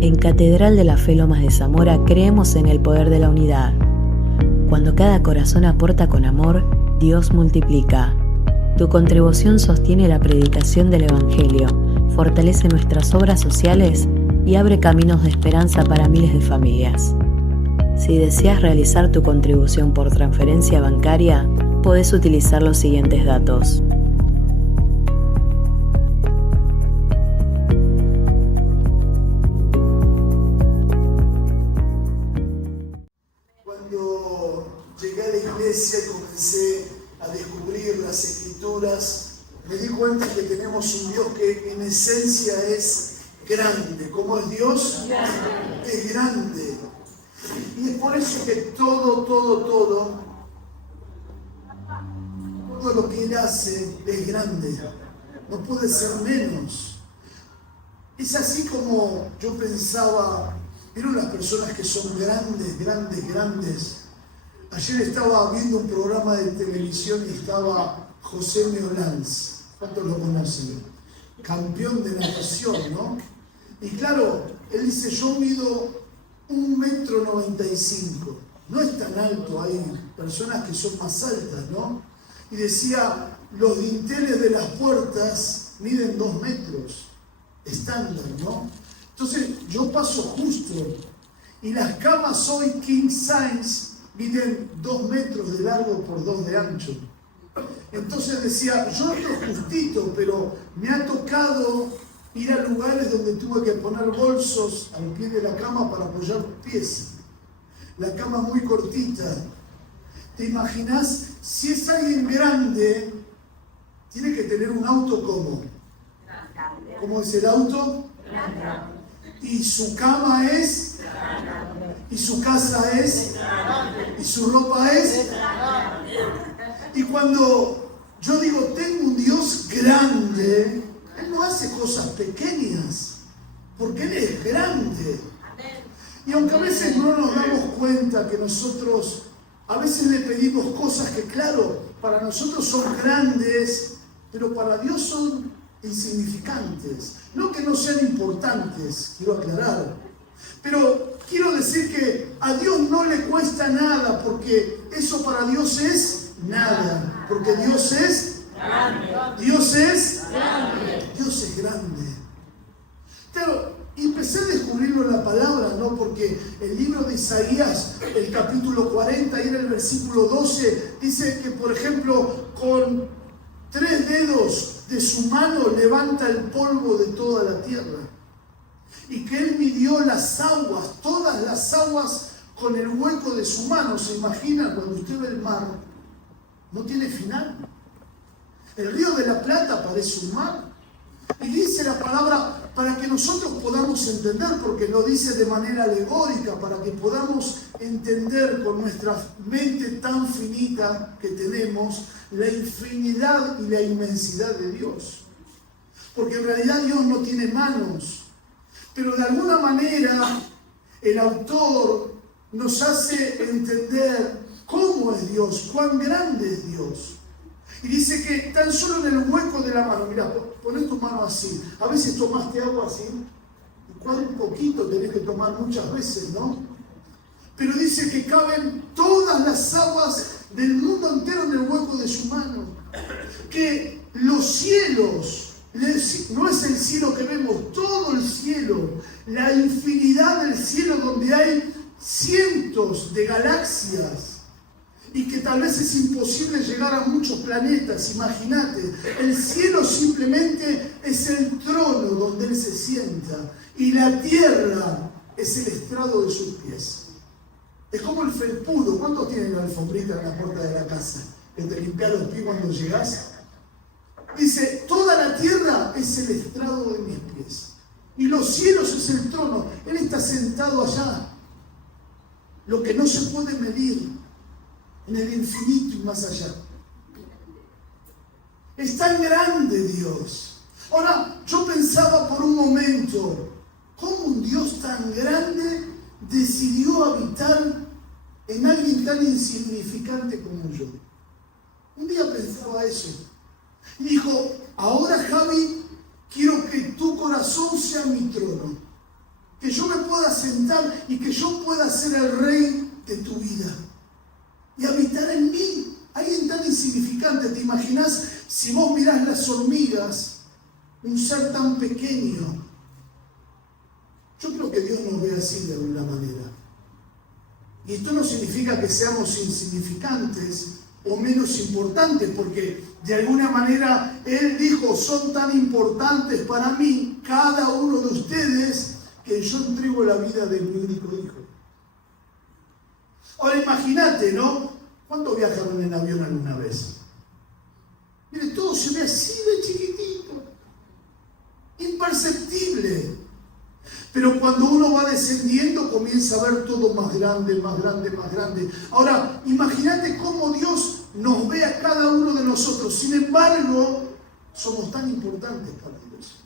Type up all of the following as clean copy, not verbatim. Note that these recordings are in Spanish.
En Catedral de la Fe Lomas de Zamora creemos en el poder de la unidad. Cuando cada corazón aporta con amor, Dios multiplica. Tu contribución sostiene la predicación del Evangelio, fortalece nuestras obras sociales y abre caminos de esperanza para miles de familias. Si deseas realizar tu contribución por transferencia bancaria, podés utilizar los siguientes datos. Llegué a la iglesia y comencé a descubrir las escrituras, me di cuenta que tenemos un Dios que en esencia es grande. ¿Cómo es Dios? Es grande. Y es por eso que todo lo que Él hace es grande. No puede ser menos. Es así como yo pensaba, ¿vieron las personas que son grandes? Ayer estaba viendo un programa de televisión y estaba José Meolans. ¿Cuántos lo conocen? Campeón de natación, ¿no? Y claro, él dice, yo mido 1,95 m. No es tan alto, hay personas que son más altas, ¿no? Y decía, los dinteles de las puertas miden 2 metros, estándar, ¿no? Entonces, yo paso justo. Y las camas hoy king size miden 2 metros de largo por 2 de ancho. Entonces decía, yo ando justito, pero me ha tocado ir a lugares donde tuve que poner bolsos al pie de la cama para apoyar pies. La cama muy cortita. ¿Te imaginas? Si es alguien grande, tiene que tener un auto como. ¿Cómo es el auto? Y su cama es. Y su casa es, y su ropa es. Y cuando yo digo, tengo un Dios grande, Él no hace cosas pequeñas, porque Él es grande. Y aunque a veces no nos damos cuenta que nosotros, a veces le pedimos cosas que claro, para nosotros son grandes, pero para Dios son insignificantes. No que no sean importantes, quiero aclarar. Pero quiero decir que a Dios no le cuesta nada, porque eso para Dios es nada. Porque Dios es grande. Dios es grande. Dios es grande. Claro, empecé a descubrirlo en la palabra, ¿no? Porque el libro de Isaías, el capítulo 40, y en el versículo 12, dice que, por ejemplo, con 3 dedos de su mano levanta el polvo de toda la tierra. Y que Él midió las aguas, todas las aguas, con el hueco de su mano. ¿Se imagina cuando usted ve el mar? No tiene final. El río de la Plata parece un mar. Y dice la palabra para que nosotros podamos entender, porque lo dice de manera alegórica, para que podamos entender con nuestra mente tan finita que tenemos la infinidad y la inmensidad de Dios. Porque en realidad Dios no tiene manos. Pero de alguna manera el autor nos hace entender cómo es Dios, cuán grande es Dios. Y dice que tan solo en el hueco de la mano, mira, poné tu mano así. A veces tomaste agua así, y cuando un poquito tenés que tomar muchas veces, ¿no? Pero dice que caben todas las aguas del mundo entero en el hueco de su mano. Que los cielos, no es el cielo que vemos, todo el cielo, la infinidad del cielo donde hay cientos de galaxias, y que tal vez es imposible llegar a muchos planetas, imagínate. El cielo simplemente es el trono donde Él se sienta, y la tierra es el estrado de sus pies. Es como el felpudo. ¿Cuántos tienen la alfombrita en la puerta de la casa que te limpia los pies cuando llegas? Dice, toda la tierra es el estrado de mis pies, y los cielos es el trono. Él está sentado allá, lo que no se puede medir, en el infinito y más allá. Es tan grande Dios. Ahora, yo pensaba por un momento, ¿cómo un Dios tan grande decidió habitar en alguien tan insignificante como yo? Un día pensaba eso. Y dijo, ahora Javi, quiero que tu corazón sea mi trono. Que yo me pueda sentar y que yo pueda ser el rey de tu vida. Y habitar en mí, alguien tan insignificante. ¿Te imaginas si vos mirás las hormigas, un ser tan pequeño? Yo creo que Dios nos ve así de alguna manera. Y esto no significa que seamos insignificantes o menos importantes, porque de alguna manera Él dijo, son tan importantes para mí, cada uno de ustedes, que yo entrego la vida de mi único hijo. Ahora imagínate, ¿no? ¿Cuántos viajaron en avión alguna vez? Mire, todo se ve así de chiquitito, imperceptible. Pero cuando uno va descendiendo, comienza a ver todo más grande, más grande, más grande. Ahora, imagínate cómo Dios nos ve a cada uno de nosotros. Sin embargo, somos tan importantes para Dios.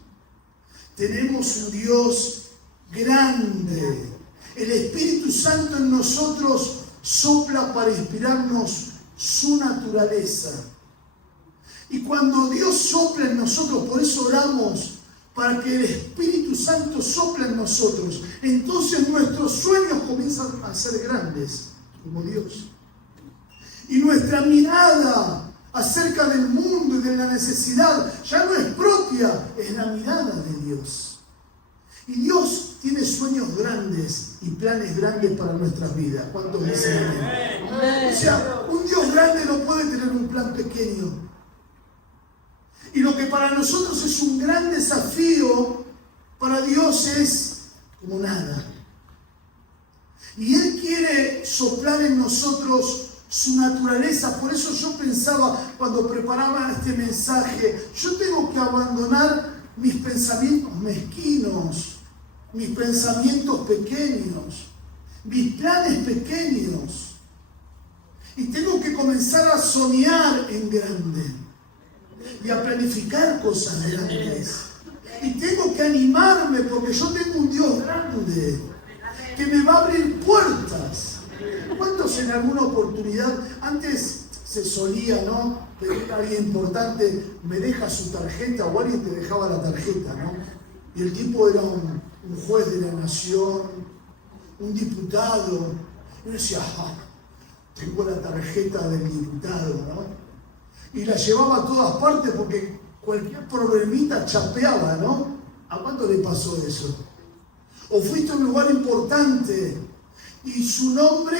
Tenemos un Dios grande. El Espíritu Santo en nosotros sopla para inspirarnos su naturaleza. Y cuando Dios sopla en nosotros, por eso oramos, para que el Espíritu Santo sople en nosotros, entonces nuestros sueños comienzan a ser grandes, como Dios. Y nuestra mirada acerca del mundo y de la necesidad ya no es propia, es la mirada de Dios. Y Dios tiene sueños grandes y planes grandes para nuestras vidas. ¿Cuántos dicen amén? O sea, un Dios grande no puede tener un plan pequeño. Y lo que para nosotros es un gran desafío, para Dios es como nada. Y Él quiere soplar en nosotros su naturaleza. Por eso yo pensaba cuando preparaba este mensaje, yo tengo que abandonar mis pensamientos mezquinos, mis pensamientos pequeños, mis planes pequeños. Y tengo que comenzar a soñar en grande y a planificar cosas grandes. Y tengo que animarme porque yo tengo un Dios grande que me va a abrir puertas. ¿Cuántos en alguna oportunidad, antes se solía, ¿no?, pedir a alguien importante, me deja su tarjeta, o alguien te dejaba la tarjeta, ¿no? Y el tipo era un juez de la nación, un diputado. Y yo decía, tengo la tarjeta del diputado, ¿no? Y la llevaba a todas partes porque cualquier problemita chapeaba, ¿no? ¿A cuánto le pasó eso? O fuiste a un lugar importante y su nombre,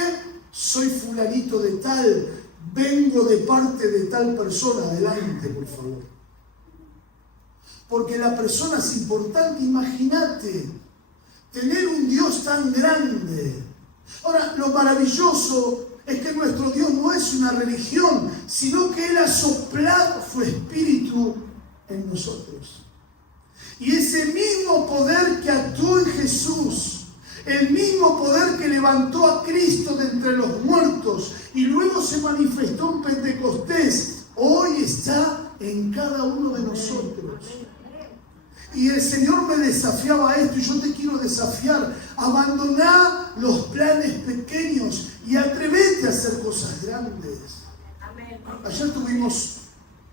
soy fulanito de tal, vengo de parte de tal persona, adelante, por favor. Porque la persona es importante, imagínate, tener un Dios tan grande. Ahora, lo maravilloso es que nuestro Dios no es una religión, sino que Él ha soplado su espíritu en nosotros. Y ese mismo poder que actuó en Jesús, el mismo poder que levantó a Cristo de entre los muertos y luego se manifestó en Pentecostés, hoy está en cada uno de nosotros. Y el Señor me desafiaba a esto, y yo te quiero desafiar. Abandoná los planes pequeños y atrevete a hacer cosas grandes. Ayer tuvimos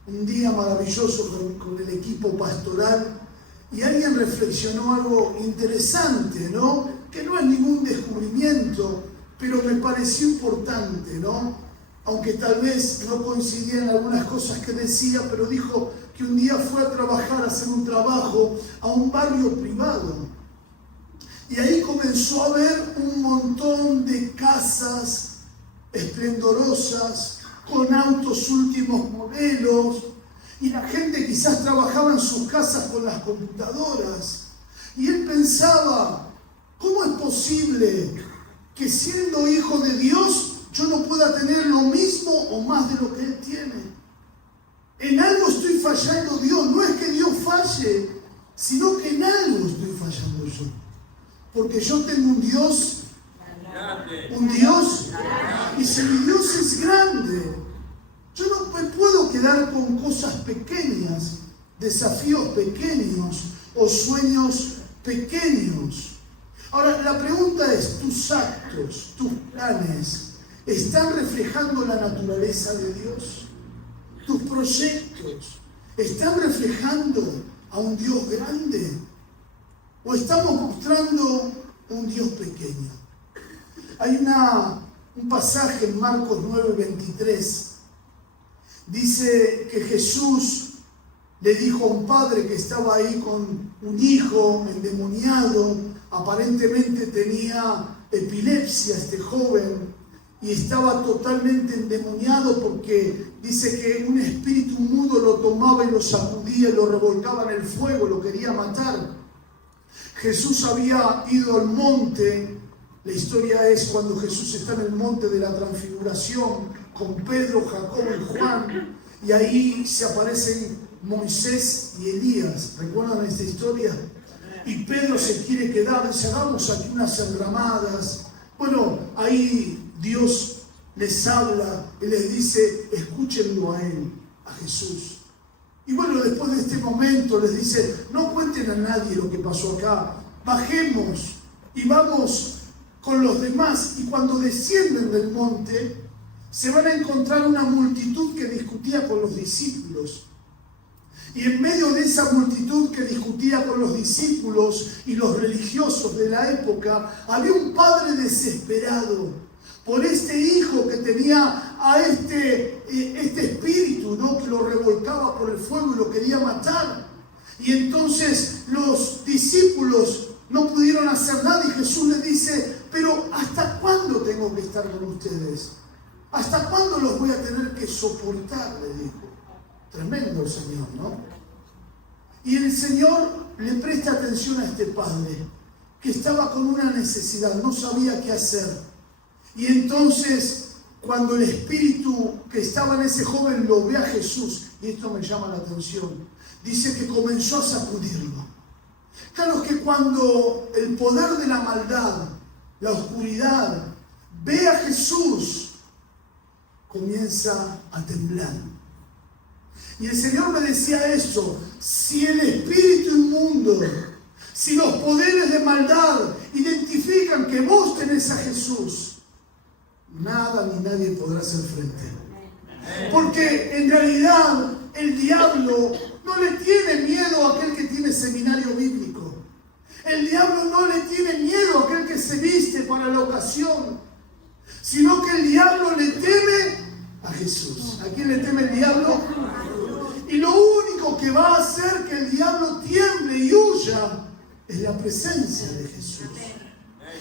un día maravilloso con el equipo pastoral y alguien reflexionó algo interesante, ¿no? Que no es ningún descubrimiento, pero me pareció importante, ¿no? Aunque tal vez no coincidían algunas cosas que decía, pero dijo que un día fue a trabajar, a hacer un trabajo a un barrio privado. Y ahí comenzó a ver un montón de casas esplendorosas, con autos últimos modelos, y la gente quizás trabajaba en sus casas con las computadoras. Y él pensaba, ¿cómo es posible que siendo hijo de Dios yo no pueda tener lo mismo o más de lo que Él tiene? En algo estoy fallando Dios. No es que Dios falle, sino que en algo estoy fallando yo. Porque yo tengo un Dios, y si mi Dios es grande, yo no me puedo quedar con cosas pequeñas, desafíos pequeños o sueños pequeños. Ahora, la pregunta es, ¿tus actos, tus planes, están reflejando la naturaleza de Dios? ¿Tus proyectos están reflejando a un Dios grande? ¿O estamos mostrando un Dios pequeño? Hay un pasaje en Marcos 9:23. Dice que Jesús le dijo a un padre que estaba ahí con un hijo endemoniado. Aparentemente tenía epilepsia este joven y estaba totalmente endemoniado porque dice que un espíritu mudo lo tomaba y lo sacudía y lo revolcaba en el fuego, lo quería matar. Jesús había ido al monte. La historia es cuando Jesús está en el monte de la transfiguración con Pedro, Jacobo y Juan, y ahí se aparecen Moisés y Elías. ¿Recuerdan esta historia? Y Pedro se quiere quedar, dice, hagamos aquí unas enramadas. Bueno, ahí Dios les habla y les dice, escúchenlo a Él, a Jesús. Y bueno, después de este momento les dice, no cuenten a nadie lo que pasó acá, bajemos y vamos con los demás. Y cuando descienden del monte, se van a encontrar una multitud que discutía con los discípulos. Y en medio de esa multitud que discutía con los discípulos y los religiosos de la época, había un padre desesperado por este hijo que tenía a este espíritu, ¿no? Que lo revolcaba por el fuego y lo quería matar. Y entonces los discípulos no pudieron hacer nada y Jesús les dice, pero ¿hasta cuándo tengo que estar con ustedes? ¿Hasta cuándo los voy a tener que soportar? Le dijo. Tremendo el Señor, ¿no? Y el Señor le presta atención a este padre que estaba con una necesidad, no sabía qué hacer. Y entonces, cuando el espíritu que estaba en ese joven lo ve a Jesús, y esto me llama la atención, dice que comenzó a sacudirlo. Claro que cuando el poder de la maldad, la oscuridad, ve a Jesús, comienza a temblar. Y el Señor me decía eso, si el espíritu inmundo, si los poderes de maldad identifican que vos tenés a Jesús, nada ni nadie podrá hacer frente. Porque en realidad el diablo no le tiene miedo a aquel que tiene seminario bíblico. El diablo no le tiene miedo a aquel que se viste para la ocasión, sino que el diablo le teme a Jesús. ¿A quién le teme el diablo? Y lo único que va a hacer que el diablo tiemble y huya es la presencia de Jesús.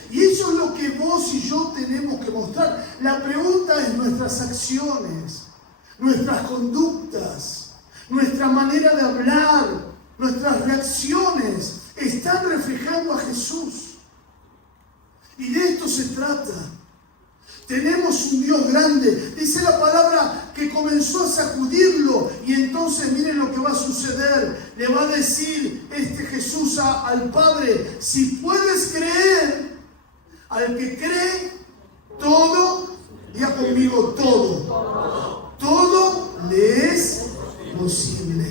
Y eso es lo que vos y yo tenemos que mostrar. La pregunta es nuestras acciones, nuestras conductas, nuestra manera de hablar, nuestras reacciones, ¿están reflejando a Jesús? Y de esto se trata. Tenemos un Dios grande. Dice la palabra que comenzó a sacudirlo y entonces miren lo que va a suceder. Le va a decir Jesús al Padre, si puedes creer, al que cree, todo, diga conmigo todo le es posible.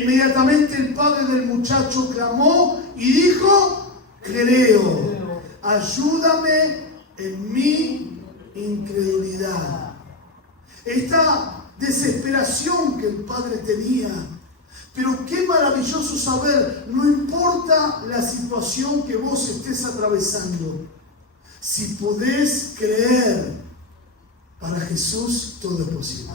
Inmediatamente el padre del muchacho clamó y dijo, creo, ayúdame en mi incredulidad. Esta desesperación que el padre tenía. Pero qué maravilloso saber, no importa la situación que vos estés atravesando, si podés creer, para Jesús todo es posible.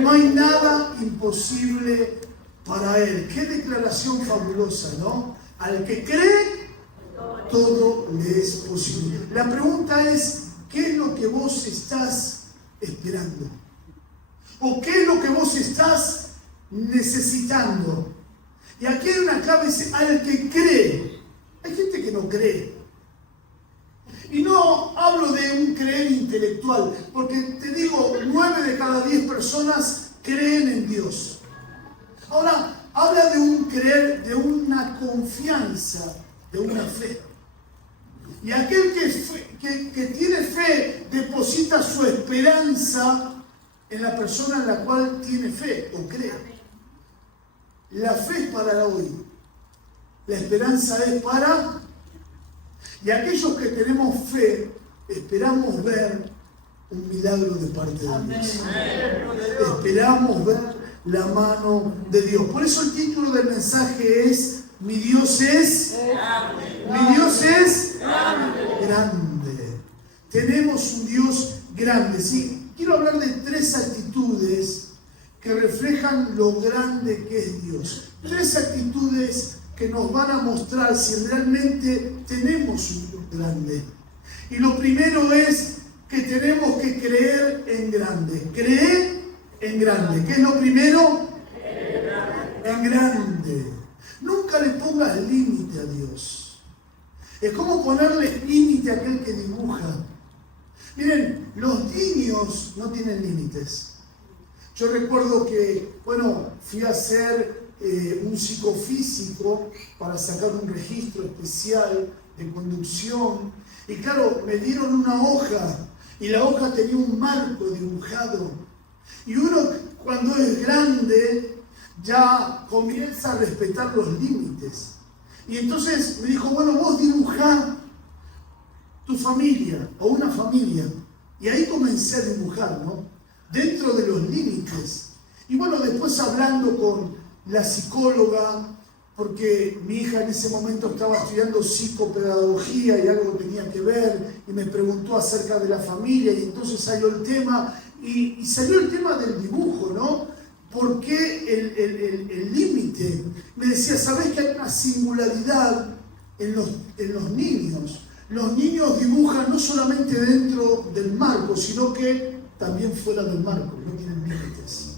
No hay nada imposible para Él. Qué declaración fabulosa, ¿no? Al que cree, todo le es posible. La pregunta es, ¿qué es lo que vos estás esperando? ¿O qué es lo que vos estás necesitando? Y aquí hay una clave, dice, al que cree. Hay gente que no cree. Y no hablo de un creer intelectual, porque te digo, 9 de cada 10 personas creen en Dios. Ahora, habla de un creer, de una confianza, de una fe. Y aquel que tiene fe deposita su esperanza en la persona en la cual tiene fe o cree. La fe es para hoy. La esperanza es para... Y aquellos que tenemos fe, esperamos ver un milagro de parte de Dios. Esperamos ver la mano de Dios. Por eso el título del mensaje es Mi Dios es grande. Tenemos un Dios grande. ¿Sí? Quiero hablar de 3 actitudes que reflejan lo grande que es Dios. 3 actitudes que nos van a mostrar si realmente tenemos un Dios grande. Y lo primero es que tenemos que creer en grande. Creer en grande. ¿Qué es lo primero? En grande. Nunca le pongas límite a Dios. Es como ponerle límite a aquel que dibuja. Miren, los niños no tienen límites. Yo recuerdo que, fui a hacer un psicofísico para sacar un registro especial de conducción. Y claro, me dieron una hoja y la hoja tenía un marco dibujado. Y uno, cuando es grande, ya comienza a respetar los límites. Y entonces me dijo, vos dibujá tu familia o una familia. Y ahí comencé a dibujar, ¿no? Dentro de los límites. Y después hablando con la psicóloga, porque mi hija en ese momento estaba estudiando psicopedagogía y algo tenía que ver, y me preguntó acerca de la familia, y entonces salió el tema, y salió el tema del dibujo, ¿no? ¿Por qué el límite? Me decía, ¿sabés que hay una singularidad en los niños? Los niños dibujan no solamente dentro del marco, sino que también fuera del marco, no tienen límites.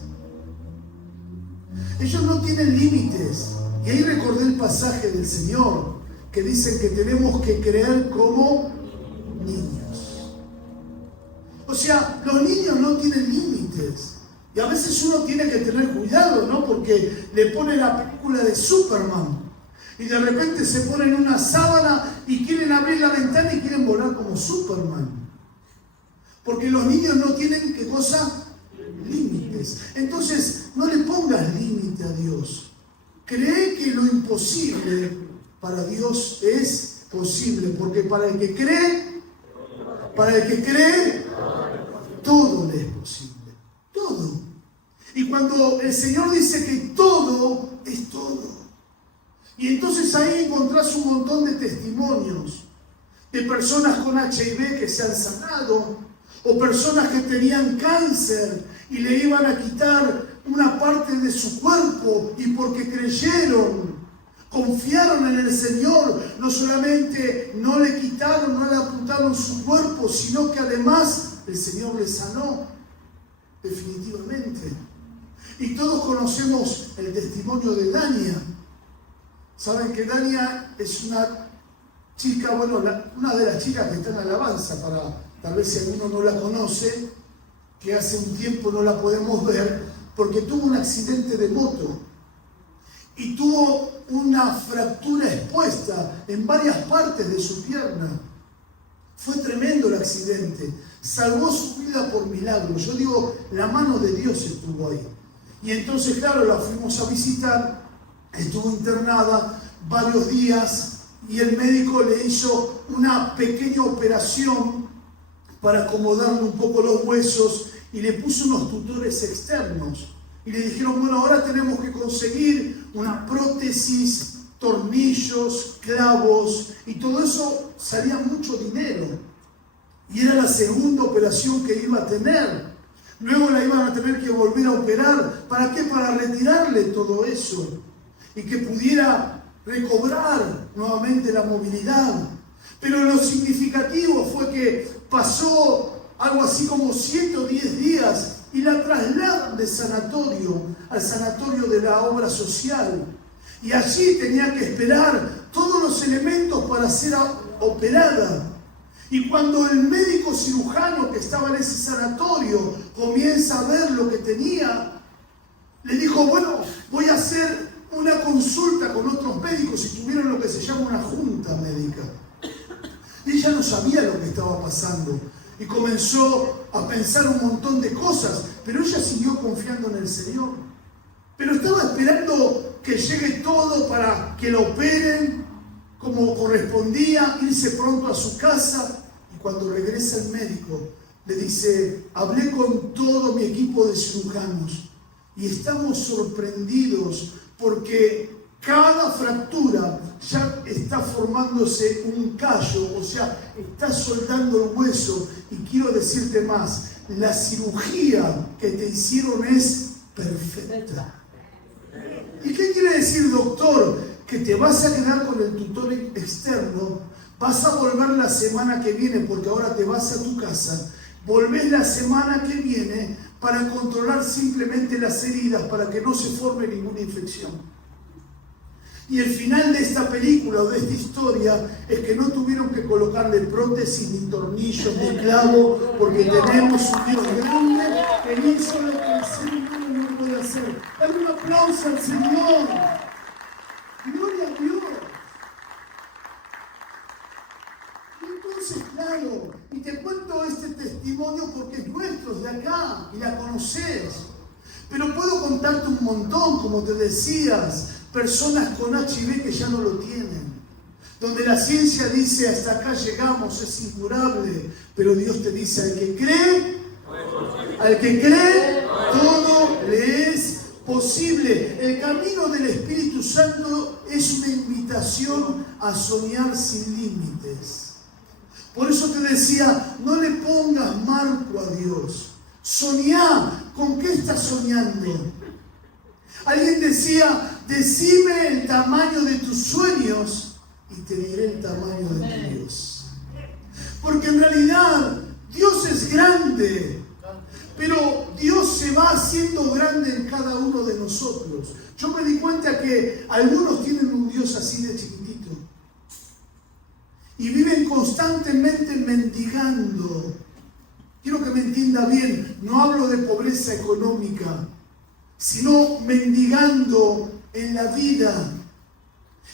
Ellos no tienen límites. Y ahí recordé el pasaje del Señor, que dice que tenemos que creer como niños. O sea, los niños no tienen límites. Y a veces uno tiene que tener cuidado, ¿no? Porque le pone la película de Superman. Y de repente se ponen una sábana y quieren abrir la ventana y quieren volar como Superman. Porque los niños no tienen, ¿qué cosa? Límites. Entonces, no le pongas límite a Dios. Cree que lo imposible para Dios es posible. Porque para el que cree, todo le es posible. Todo. Y cuando el Señor dice que todo es todo. Y entonces ahí encontrás un montón de testimonios de personas con HIV que se han sanado, o personas que tenían cáncer y le iban a quitar una parte de su cuerpo, y porque creyeron, confiaron en el Señor, no solamente no le quitaron, no le amputaron su cuerpo, sino que además el Señor le sanó definitivamente. Y todos conocemos el testimonio de Dania. Saben que Dania es una chica, una de las chicas que está en alabanza, tal vez si alguno no la conoce, que hace un tiempo no la podemos ver, porque tuvo un accidente de moto y tuvo una fractura expuesta en varias partes de su pierna. Fue tremendo el accidente, salvó su vida por milagro. Yo digo, la mano de Dios estuvo ahí. Y entonces, claro, la fuimos a visitar, estuvo internada varios días y el médico le hizo una pequeña operación para acomodarle un poco los huesos y le puso unos tutores externos. Y le dijeron, bueno, ahora tenemos que conseguir una prótesis, tornillos, clavos, y todo eso salía mucho dinero. Y era la segunda operación que iba a tener. Luego la iban a tener que volver a operar. ¿Para qué? Para retirarle todo eso. Y que pudiera recobrar nuevamente la movilidad. Pero lo significativo fue que pasó algo así como 7 o 10 días y la trasladan de sanatorio al sanatorio de la obra social. Y allí tenía que esperar todos los elementos para ser operada. Y cuando el médico cirujano que estaba en ese sanatorio comienza a ver lo que tenía, le dijo, bueno, voy a hacer una consulta con otros médicos, y tuvieron lo que se llama una junta médica. Y ella no sabía lo que estaba pasando y comenzó a pensar un montón de cosas, pero ella siguió confiando en el Señor. Pero estaba esperando que llegue todo para que la operen como correspondía, irse pronto a su casa. Y cuando regresa el médico, le dice, hablé con todo mi equipo de cirujanos y estamos sorprendidos porque cada fractura ya está formándose un callo, o sea, está soltando el hueso. Y quiero decirte más, la cirugía que te hicieron es perfecta. ¿Y qué quiere decir, doctor? Que te vas a quedar con el tutor externo, vas a volver la semana que viene porque ahora te vas a tu casa, volvés la semana que viene para controlar simplemente las heridas, para que no se forme ninguna infección. Y el final de esta película o de esta historia es que no tuvieron que colocarle prótesis, ni tornillos, ni clavos, porque tenemos un Dios grande que hizo lo que el ser humano no puede hacer. Dale un aplauso al Señor. Gloria a Dios. Y entonces, claro, y te cuento este testimonio porque es nuestro, es de acá, y la conoces. Pero puedo contarte un montón, como te decías, personas con HIV que ya no lo tienen, donde la ciencia dice hasta acá llegamos, es incurable, pero Dios te dice al que cree, todo le es posible. El camino del Espíritu Santo es una invitación a soñar sin límites. Por eso te decía, no le pongas marco a Dios, soñá. ¿Con qué estás soñando? Alguien decía, decime el tamaño de tus sueños y te diré el tamaño de tu Dios. Porque en realidad Dios es grande, pero Dios se va haciendo grande en cada uno de nosotros. Yo me di cuenta que algunos tienen un Dios así de chiquitito y viven constantemente mendigando. Quiero que me entienda bien, no hablo de pobreza económica, sino mendigando en la vida.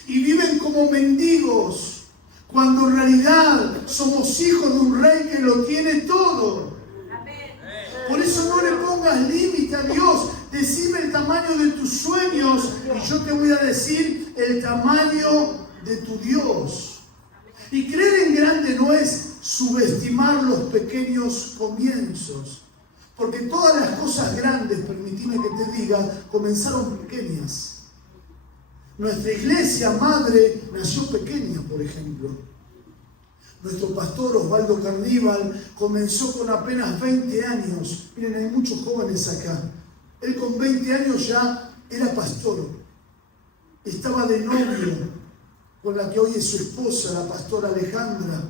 Y viven como mendigos, cuando en realidad somos hijos de un rey que lo tiene todo. Por eso no le pongas límite a Dios. Decime el tamaño de tus sueños y yo te voy a decir el tamaño de tu Dios. Y creer en grande no es subestimar los pequeños comienzos. Porque todas las cosas grandes, permitime que te diga, comenzaron pequeñas. Nuestra iglesia madre nació pequeña, por ejemplo. Nuestro pastor Osvaldo Carníbal comenzó con apenas 20 años. Miren, hay muchos jóvenes acá. Él con 20 años ya era pastor. Estaba de novio con la que hoy es su esposa, la pastora Alejandra.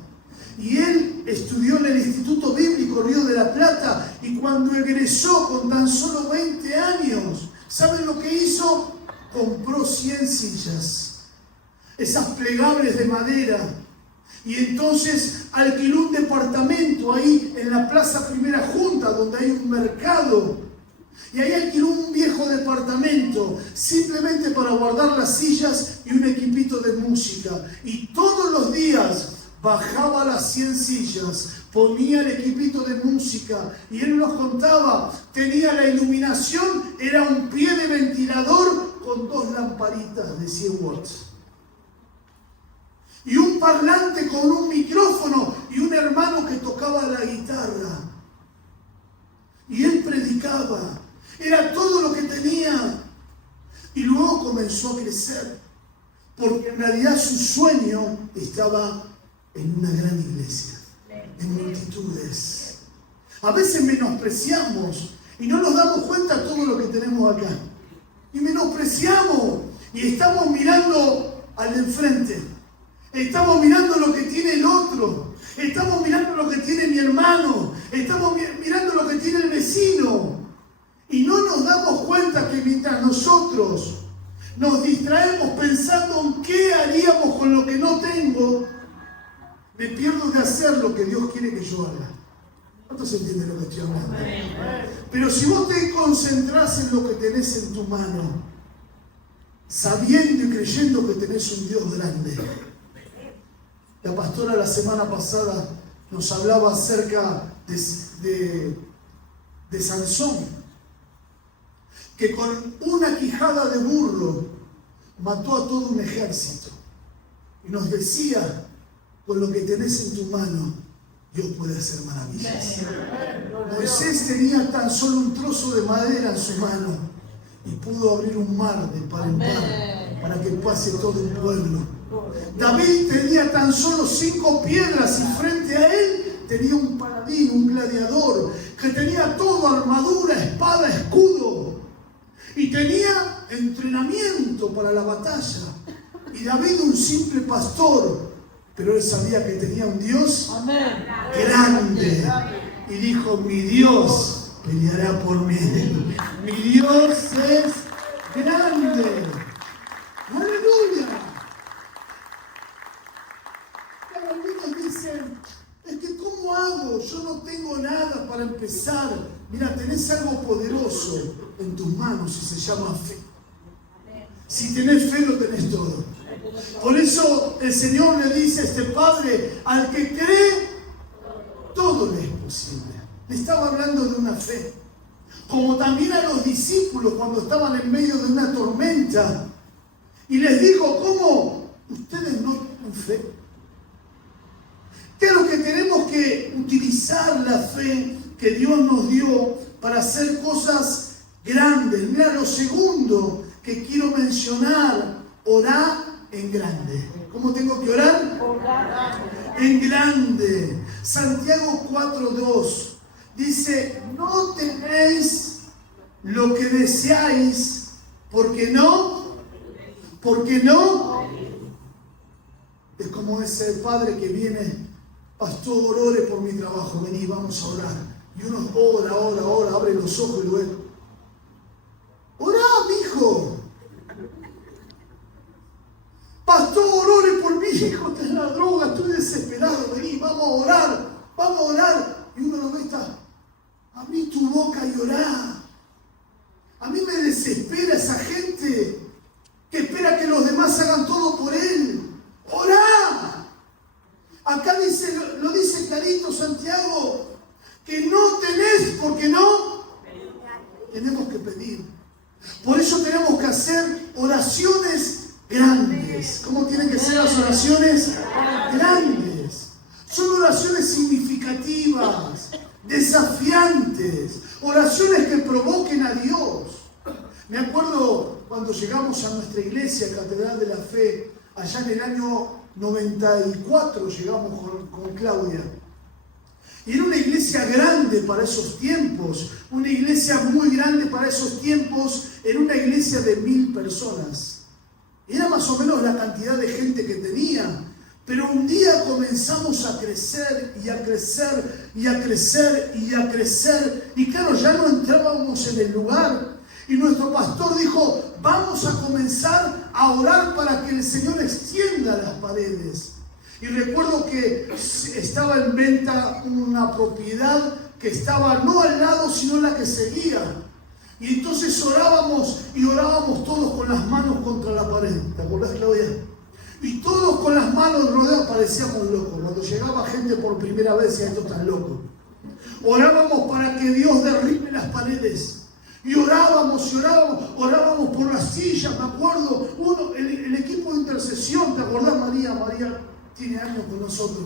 Y él estudió en el Instituto Bíblico Río de la Plata y cuando egresó con tan solo 20 años, ¿saben lo que hizo? Compró 100 sillas, esas plegables de madera, y entonces alquiló un departamento ahí en la Plaza Primera Junta, donde hay un mercado, y ahí alquiló un viejo departamento simplemente para guardar las sillas y un equipito de música, y todos los días bajaba las 100 sillas, ponía el equipito de música y él nos contaba, tenía la iluminación, era un pie de ventilador con 2 lamparitas de 100 watts. Y un parlante con un micrófono y un hermano que tocaba la guitarra. Y él predicaba. Era todo lo que tenía. Y luego comenzó a crecer. Porque en realidad su sueño estaba en una gran iglesia. En multitudes. A veces menospreciamos y no nos damos cuenta de todo lo que tenemos acá. Y menospreciamos y estamos mirando al de enfrente. Estamos mirando lo que tiene el otro. Estamos mirando lo que tiene mi hermano. Estamos mirando lo que tiene el vecino. Y no nos damos cuenta que mientras nosotros nos distraemos pensando en qué haríamos con lo que no tengo, me pierdo de hacer lo que Dios quiere que yo haga. ¿Cuántos entienden lo que estoy hablando? Pero si vos te concentrás en lo que tenés en tu mano, sabiendo y creyendo que tenés un Dios grande. La pastora la semana pasada nos hablaba acerca de Sansón, que con una quijada de burro mató a todo un ejército. Y nos decía, con lo que tenés en tu mano, Dios puede hacer maravillas. Moisés tenía tan solo un trozo de madera en su mano y pudo abrir un mar de par en par para que pase todo un pueblo. David tenía tan solo 5 piedras y frente a él tenía un paladín, un gladiador, que tenía todo, armadura, espada, escudo. Y tenía entrenamiento para la batalla. Y David, un simple pastor, pero él sabía que tenía un Dios grande. Y dijo, mi Dios peleará por mí. Mi Dios es grande. ¡Aleluya! Algunos dicen, es que ¿cómo hago? Yo no tengo nada para empezar. Mira, tenés algo poderoso en tus manos y se llama fe. Si tenés fe, lo tenés todo. Por eso el Señor le dice a este padre, al que cree, todo le es posible. Le estaba hablando de una fe. Como también a los discípulos cuando estaban en medio de una tormenta. Y les dijo, ¿cómo? ¿Ustedes no tienen fe? Claro que tenemos que utilizar la fe que Dios nos dio para hacer cosas grandes. Mira, lo segundo que quiero mencionar, orar en grande. ¿Cómo tengo que orar? En grande. Santiago 4:2 dice, no tenéis lo que deseáis, porque no. Es como ese padre que viene, pastor, ore por mi trabajo, vení, vamos a orar. Y uno ora, abre los ojos y luego, orá, mijo. Pastor, ore por mi hijo, está en la droga, estoy desesperado, vení, vamos a orar. Y uno lo ve, está, abrí tu boca y orá. A mí me desespera esa gente que espera que los demás hagan todo por él. ¡Orá! Acá dice, lo dice clarito Santiago, que no tenés porque no tenemos que pedir. Por eso tenemos que hacer oraciones grandes. ¿Cómo tienen que ser las oraciones? Grandes. Son oraciones significativas, desafiantes, oraciones que provoquen a Dios. Me acuerdo cuando llegamos a nuestra iglesia, Catedral de la Fe, allá en el año 94 llegamos con Claudia. Y era una iglesia grande para esos tiempos, una iglesia muy grande para esos tiempos, era una iglesia de 1000 personas. Era más o menos la cantidad de gente que tenía. Pero un día comenzamos a crecer y a crecer y a crecer y a crecer. Y claro, ya no entrábamos en el lugar. Y nuestro pastor dijo, vamos a comenzar a orar para que el Señor extienda las paredes. Y recuerdo que estaba en venta una propiedad que estaba no al lado, sino en la que seguía. Y entonces orábamos y orábamos todos con las manos contra la pared. ¿Te acordás, Claudia? Y todos con las manos rodeados parecíamos locos. Cuando llegaba gente por primera vez, decía, esto está loco. Orábamos para que Dios derribe las paredes. Y orábamos por las sillas, me acuerdo. El equipo de intercesión, ¿te acordás, María? María tiene años con nosotros.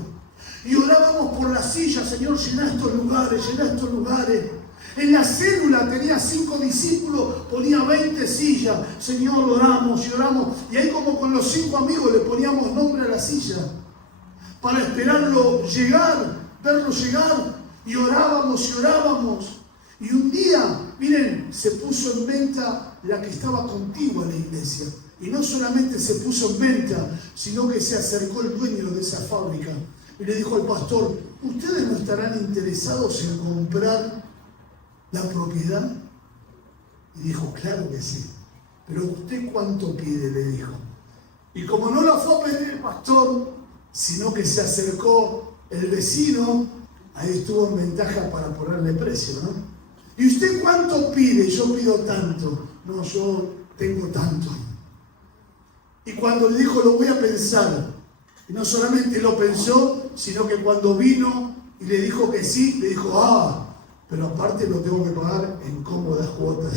Y orábamos por las sillas, Señor, llena estos lugares. En la célula tenía 5 discípulos, ponía 20 sillas. Señor, oramos y oramos. Y ahí como con los 5 amigos le poníamos nombre a la silla. Para esperarlo llegar, verlo llegar. Y orábamos y orábamos. Y un día, miren, se puso en venta la que estaba contigua a la iglesia. Y no solamente se puso en venta, sino que se acercó el dueño de esa fábrica. Y le dijo al pastor, ¿ustedes no estarán interesados en comprar la propiedad? Y dijo, claro que sí. Pero ¿usted cuánto pide? Le dijo. Y como no la fue a pedir el pastor, sino que se acercó el vecino, ahí estuvo en ventaja para ponerle precio, ¿no? ¿Y usted cuánto pide? Yo pido tanto. No, yo tengo tanto. Y cuando le dijo, lo voy a pensar, y no solamente lo pensó, sino que cuando vino y le dijo que sí, le dijo, pero aparte lo tengo que pagar en cómodas cuotas.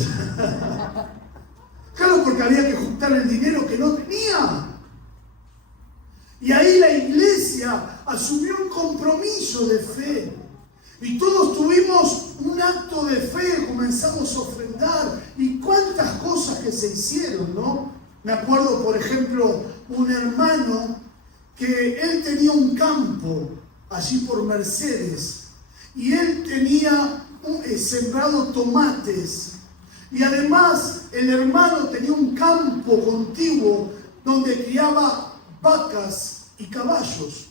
Claro, porque había que juntar el dinero que no tenía. Y ahí la iglesia asumió un compromiso de fe. Y todos tuvimos un acto de fe, comenzamos a ofrendar. Y cuántas cosas que se hicieron, ¿no? Me acuerdo, por ejemplo, un hermano que él tenía un campo allí por Mercedes. Y él tenía sembrado tomates. Y además el hermano tenía un campo contiguo donde criaba vacas y caballos.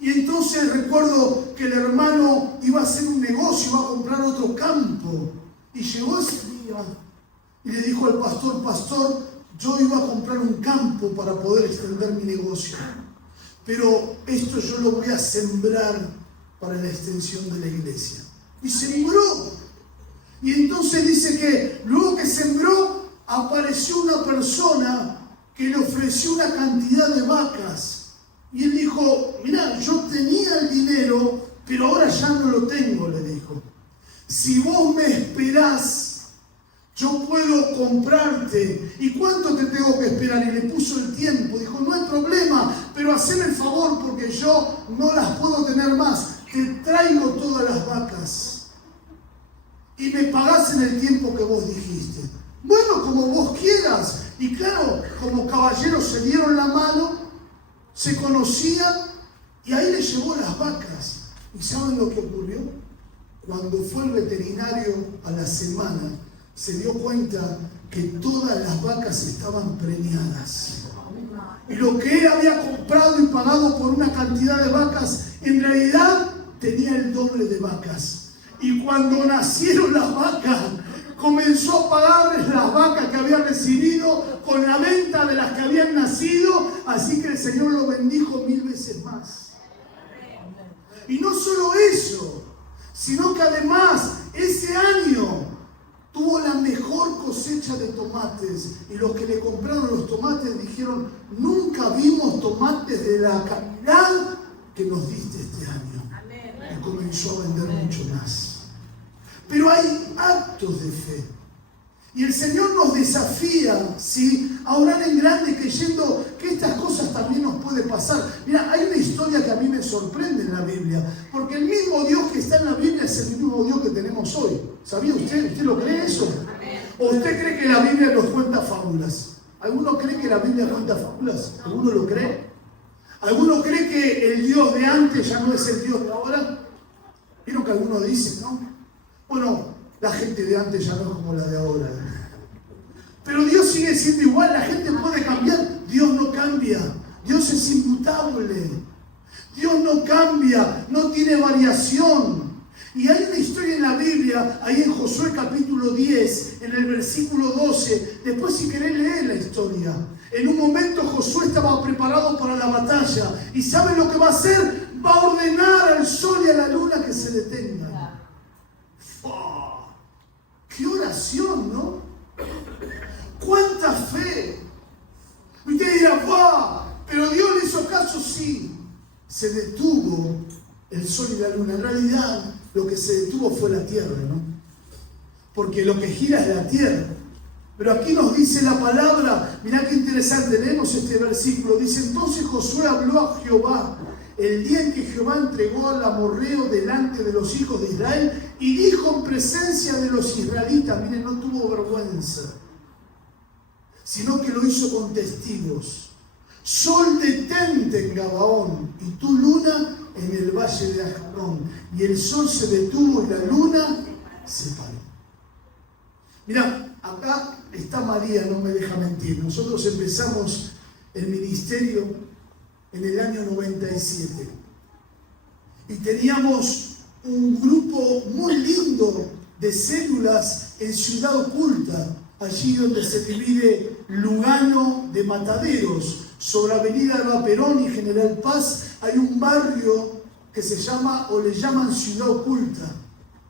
Y entonces recuerdo que el hermano iba a hacer un negocio, iba a comprar otro campo. Y llegó ese día y le dijo al pastor, pastor, yo iba a comprar un campo para poder extender mi negocio. Pero esto yo lo voy a sembrar para la extensión de la iglesia. Y sembró. Y entonces dice que luego que sembró, apareció una persona que le ofreció una cantidad de vacas. Y él dijo, mirá, yo tenía el dinero, pero ahora ya no lo tengo, le dijo. Si vos me esperás, yo puedo comprarte. ¿Y cuánto te tengo que esperar? Y le puso el tiempo. Dijo, no hay problema, pero haceme el favor porque yo no las puedo tener más. Te traigo todas las vacas y me pagás en el tiempo que vos dijiste. Bueno, como vos quieras. Y claro, como caballeros se dieron la mano, se conocían y ahí le llevó las vacas. ¿Y saben lo que ocurrió? Cuando fue el veterinario a la semana, se dio cuenta que todas las vacas estaban preñadas. Y lo que él había comprado y pagado por una cantidad de vacas, en realidad tenía el doble de vacas. Y cuando nacieron las vacas, comenzó a pagarles las vacas que había recibido con la venta de las que habían nacido. Así que el Señor lo bendijo 1000 veces más. Y no solo eso, sino que además ese año tuvo la mejor cosecha de tomates. Y los que le compraron los tomates dijeron, nunca vimos tomates de la calidad que nos diste este año. Y comenzó a vender mucho más. Pero hay actos de fe. Y el Señor nos desafía, ¿sí?, a orar en grande, creyendo que estas cosas también nos puede pasar. Mira, hay una historia que a mí me sorprende en la Biblia, porque el mismo Dios que está en la Biblia es el mismo Dios que tenemos hoy. ¿Sabía usted? ¿Usted lo cree eso? ¿O usted cree que la Biblia nos cuenta fábulas? ¿Alguno cree que la Biblia cuenta fábulas? ¿Alguno lo cree? ¿Alguno cree que el Dios de antes ya no es el Dios de ahora? ¿Vieron que algunos dicen, no? Bueno, la gente de antes ya no es como la de ahora. Pero Dios sigue siendo igual, la gente puede cambiar. Dios no cambia, Dios es inmutable. Dios no cambia, no tiene variación. Y hay una historia en la Biblia, ahí en Josué capítulo 10, en el versículo 12. Después si querés leer la historia. En un momento Josué estaba preparado para la batalla. ¿Y sabe lo que va a hacer? Va a ordenar al sol y a la luna que se detengan. ¡Oh! ¡Qué oración!, ¿no? ¡Cuánta fe! Usted dirá, ¡wow! ¿Pero Dios le hizo caso? Sí. Se detuvo el sol y la luna. En realidad, lo que se detuvo fue la tierra, ¿no? Porque lo que gira es la tierra. Pero aquí nos dice la palabra, mirá qué interesante, leemos este versículo. Dice, entonces Josué habló a Jehová el día en que Jehová entregó al amorreo delante de los hijos de Israel y dijo en presencia de los israelitas, miren, no tuvo vergüenza, sino que lo hizo con testigos. Sol, detente en Gabaón, y tu luna en el valle de Ajrón. Y el sol se detuvo y la luna se paró. Mirá, acá está María, no me deja mentir. Nosotros empezamos el ministerio en el año 97. Y teníamos un grupo muy lindo de células en Ciudad Oculta, allí donde se divide Lugano de Mataderos. Sobre Avenida Alba Perón y General Paz hay un barrio que se llama, o le llaman Ciudad Oculta,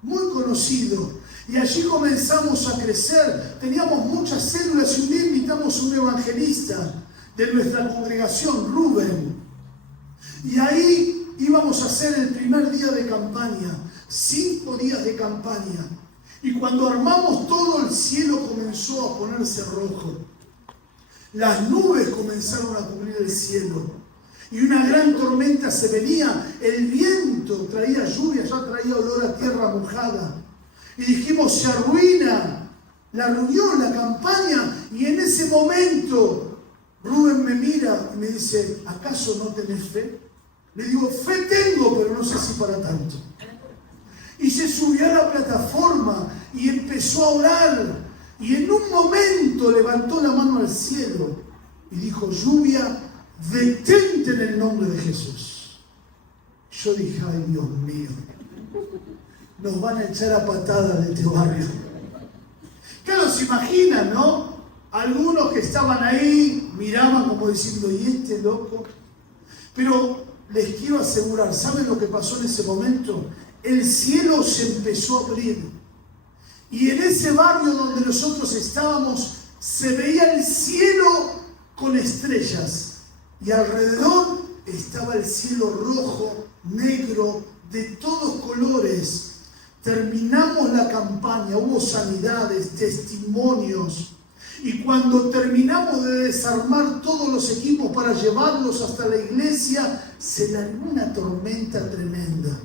muy conocido. Y allí comenzamos a crecer. Teníamos muchas células y un día invitamos a un evangelista de nuestra congregación, Rubén. Y ahí íbamos a hacer el primer día de campaña, 5 días de campaña. Y cuando armamos todo, el cielo comenzó a ponerse rojo. Las nubes comenzaron a cubrir el cielo. Y una gran tormenta se venía. El viento traía lluvia, ya traía olor a tierra mojada. Y dijimos, se arruina la reunión, la campaña. Y en ese momento, Rubén me mira y me dice, ¿acaso no tenés fe? Le digo, fe tengo, pero no sé si para tanto. Y se subió a la plataforma y empezó a orar. Y en un momento levantó la mano al cielo y dijo, lluvia, detente en el nombre de Jesús. Yo dije, ay Dios mío, nos van a echar a patadas de este barrio. Claro, se imaginan, ¿no? Algunos que estaban ahí miraban como diciendo, ¿y este loco? Pero les quiero asegurar, ¿saben lo que pasó en ese momento? El cielo se empezó a abrir. Y en ese barrio donde nosotros estábamos, se veía el cielo con estrellas. Y alrededor estaba el cielo rojo, negro, de todos colores. Terminamos la campaña, hubo sanidades, testimonios. Y cuando terminamos de desarmar todos los equipos para llevarlos hasta la iglesia, se largó una tormenta tremenda.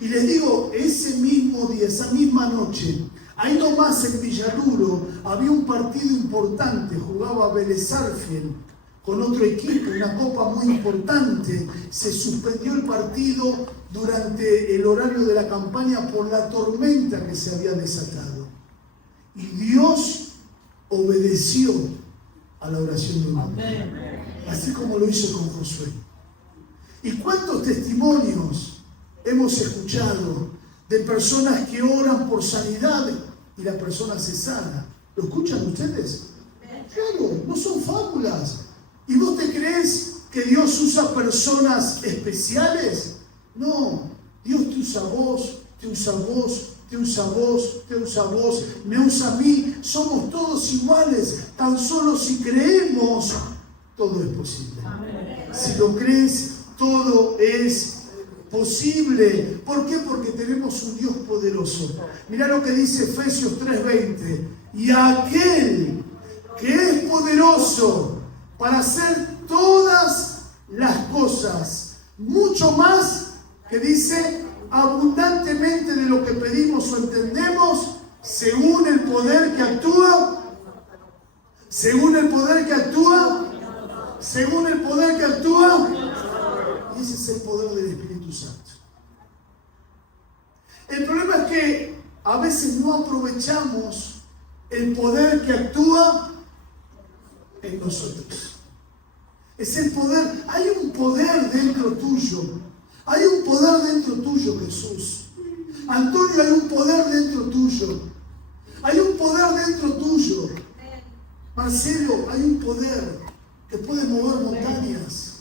Y les digo, ese mismo día, esa misma noche, ahí nomás en Villaluro había un partido importante, jugaba Vélez Sarsfield con otro equipo, una copa muy importante. Se suspendió el partido durante el horario de la campaña por la tormenta que se había desatado. Y Dios obedeció a la oración de un hombre, así como lo hizo con Josué. ¿Y cuántos testimonios hemos escuchado de personas que oran por sanidad y la persona se sana? ¿Lo escuchan ustedes? Claro, no son fábulas. ¿Y vos te crees que Dios usa personas especiales? No, Dios te usa vos, te usa vos, te usa vos, te usa vos, me usa a mí. Somos todos iguales, tan solo si creemos, todo es posible. Si lo crees, todo es posible. ¿Por qué? Porque tenemos un Dios poderoso. Mirá lo que dice Efesios 3:20. Y aquel que es poderoso para hacer todas las cosas, mucho más, que dice, abundantemente de lo que pedimos o entendemos, según el poder que actúa, según el poder que actúa, según el poder que actúa. Y ese es el poder del Espíritu Santo. El problema es que a veces no aprovechamos el poder que actúa en nosotros. Es el poder, hay un poder dentro tuyo. Hay un poder dentro tuyo, Jesús. Antonio, hay un poder dentro tuyo. Hay un poder dentro tuyo. Marcelo, hay un poder que puede mover montañas.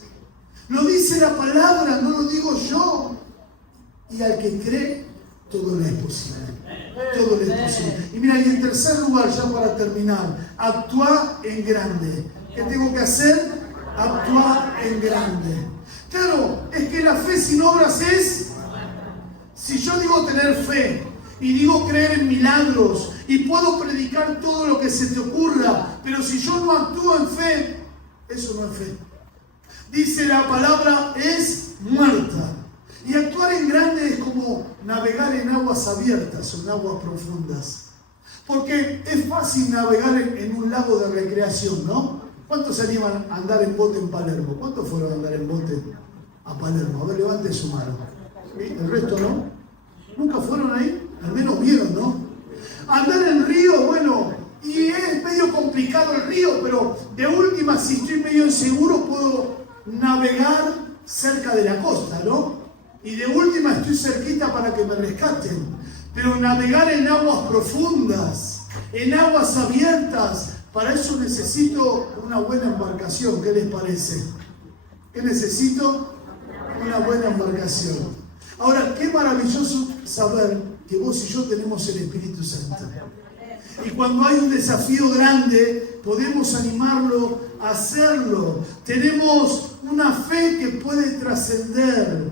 Lo dice la palabra, no lo digo yo. Y al que cree, todo le es posible. Todo le es posible. Y mira, y en tercer lugar, ya para terminar, actuar en grande. ¿Qué tengo que hacer? Actuar en grande. Claro, es que la fe sin obras es... Si yo digo tener fe y digo creer en milagros y puedo predicar todo lo que se te ocurra, pero si yo no actúo en fe, eso no es fe. Dice la palabra, es muerta. Y actuar en grande es como navegar en aguas abiertas o en aguas profundas. Porque es fácil navegar en un lago de recreación, ¿no? ¿Cuántos se animan a andar en bote en Palermo? ¿Cuántos fueron a andar en bote a Palermo? A ver, levante su mano. ¿El resto no? ¿Nunca fueron ahí? Al menos vieron, ¿no? Andar en río, bueno, y es medio complicado el río, pero de última, si estoy medio inseguro, puedo navegar cerca de la costa, ¿no? Y de última estoy cerquita para que me rescaten. Pero navegar en aguas profundas, en aguas abiertas, para eso necesito una buena embarcación. ¿Qué les parece? ¿Qué necesito? Una buena embarcación. Ahora, qué maravilloso saber que vos y yo tenemos el Espíritu Santo. Y cuando hay un desafío grande, podemos animarlo a hacerlo. Tenemos una fe que puede trascender.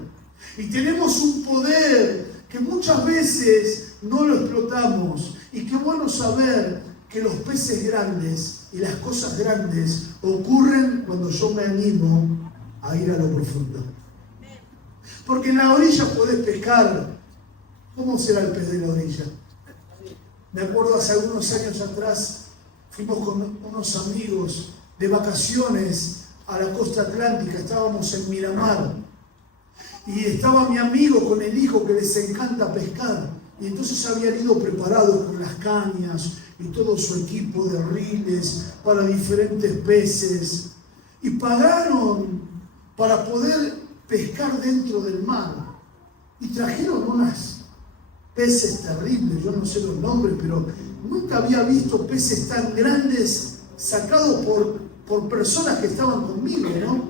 Y tenemos un poder que muchas veces no lo explotamos. Y qué bueno saber que los peces grandes y las cosas grandes ocurren cuando yo me animo a ir a lo profundo. Porque en la orilla podés pescar. ¿Cómo será el pez de la orilla? Me acuerdo hace algunos años atrás, fuimos con unos amigos de vacaciones a la costa atlántica, estábamos en Miramar. Y estaba mi amigo con el hijo que les encanta pescar. Y entonces habían ido preparados con las cañas y todo su equipo de riles para diferentes peces. Y pagaron para poder pescar dentro del mar. Y trajeron unas peces terribles, yo no sé los nombres, pero nunca había visto peces tan grandes sacados por personas que estaban conmigo, ¿no?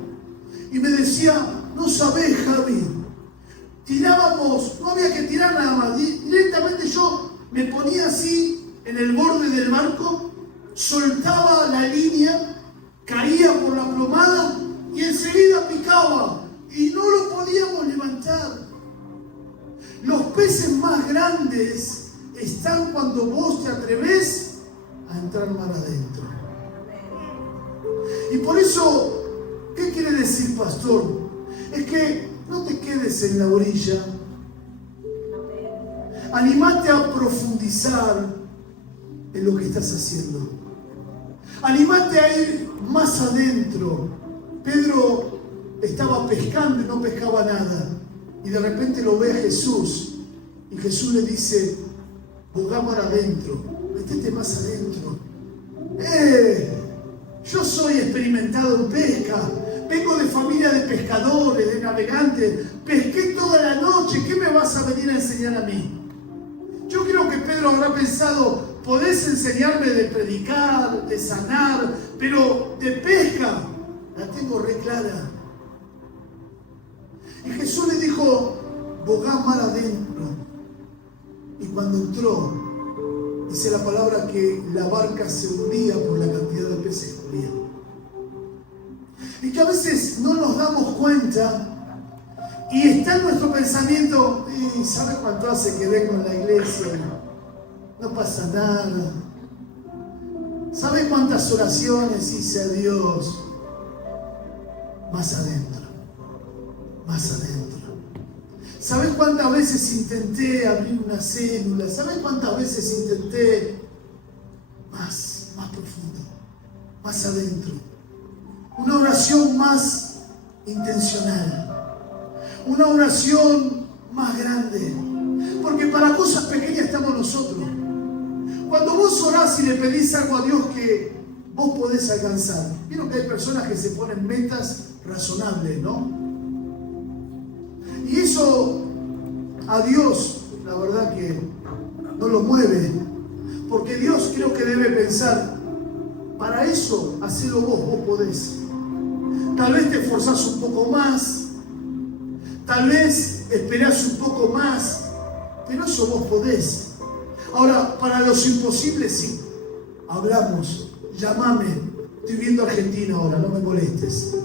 Y me decía, no sabés, Javi, tirábamos, no había que tirar nada más, directamente yo me ponía así en el borde del barco, soltaba la línea, caía por la plomada y enseguida picaba y no lo podíamos levantar. Los peces más grandes están cuando vos te atreves a entrar mar adentro. Y por eso, ¿qué quiere decir, pastor? Es que no te quedes en la orilla. Animate a profundizar en lo que estás haciendo. Animate a ir más adentro. Pedro estaba pescando y no pescaba nada. Y de repente lo ve a Jesús. Y Jesús le dice, buscá mar adentro. Métete más adentro. Yo soy experimentado en pesca. Vengo de familia de pescadores, de navegantes. Pesqué toda la noche. ¿Qué me vas a venir a enseñar a mí? Yo creo que Pedro habrá pensado, podés enseñarme de predicar, de sanar, pero de pesca la tengo re clara. Y Jesús le dijo, bogá mar adentro. Y cuando entró, dice la palabra que la barca se hundía por la cantidad de peces que había. Y que a veces no nos damos cuenta y está en nuestro pensamiento, ¿sabe cuánto hace que vengo a la iglesia? No pasa nada. ¿Sabe cuántas oraciones hice a Dios? Más adentro. Más adentro. ¿Sabes cuántas veces intenté abrir una célula? ¿Sabes cuántas veces intenté más profundo, más adentro? Una oración más intencional, una oración más grande, porque para cosas pequeñas estamos nosotros. Cuando vos orás y le pedís algo a Dios que vos podés alcanzar, vieron que hay personas que se ponen metas razonables, ¿no? Y eso a Dios, la verdad que no lo mueve. Porque Dios creo que debe pensar, para eso, hacelo vos podés. Tal vez te esforzás un poco más, tal vez esperás un poco más, pero eso vos podés. Ahora, para los imposibles, sí. Hablamos, llamame. Estoy viendo Argentina ahora, no me molestes.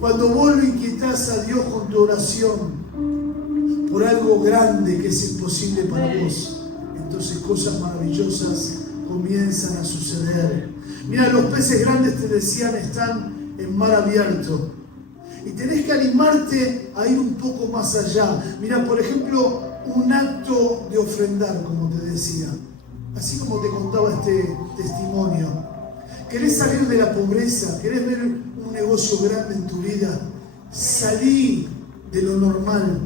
Cuando vos lo inquietás a Dios con tu oración por algo grande que es imposible para vos, entonces cosas maravillosas comienzan a suceder. Mira, los peces grandes, te decían, están en mar abierto. Y tenés que animarte a ir un poco más allá. Mira, por ejemplo, un acto de ofrendar, como te decía. Así como te contaba este testimonio. ¿Querés salir de la pobreza? ¿Querés ver un negocio grande en tu vida? Salí de lo normal.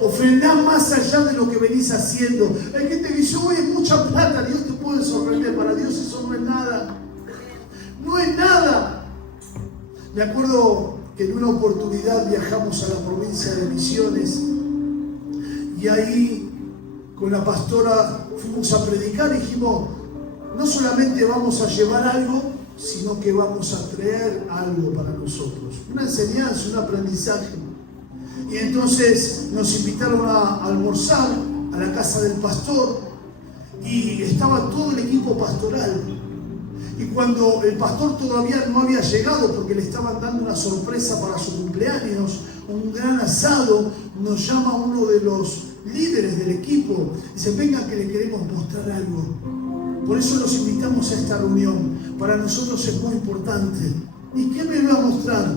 Ofrendá más allá de lo que venís haciendo. Hay gente que dice, hoy es mucha plata, Dios te puede sorprender. Para Dios eso no es nada. No es nada. Me acuerdo que en una oportunidad viajamos a la provincia de Misiones y ahí con la pastora fuimos a predicar y dijimos, no solamente vamos a llevar algo, sino que vamos a traer algo para nosotros. Una enseñanza, un aprendizaje. Y entonces nos invitaron a almorzar a la casa del pastor y estaba todo el equipo pastoral. Y cuando el pastor todavía no había llegado porque le estaban dando una sorpresa para su cumpleaños, un gran asado, nos llama uno de los líderes del equipo. Dice, vengan que le queremos mostrar algo. Por eso los invitamos a esta reunión. Para nosotros es muy importante. ¿Y qué me va a mostrar?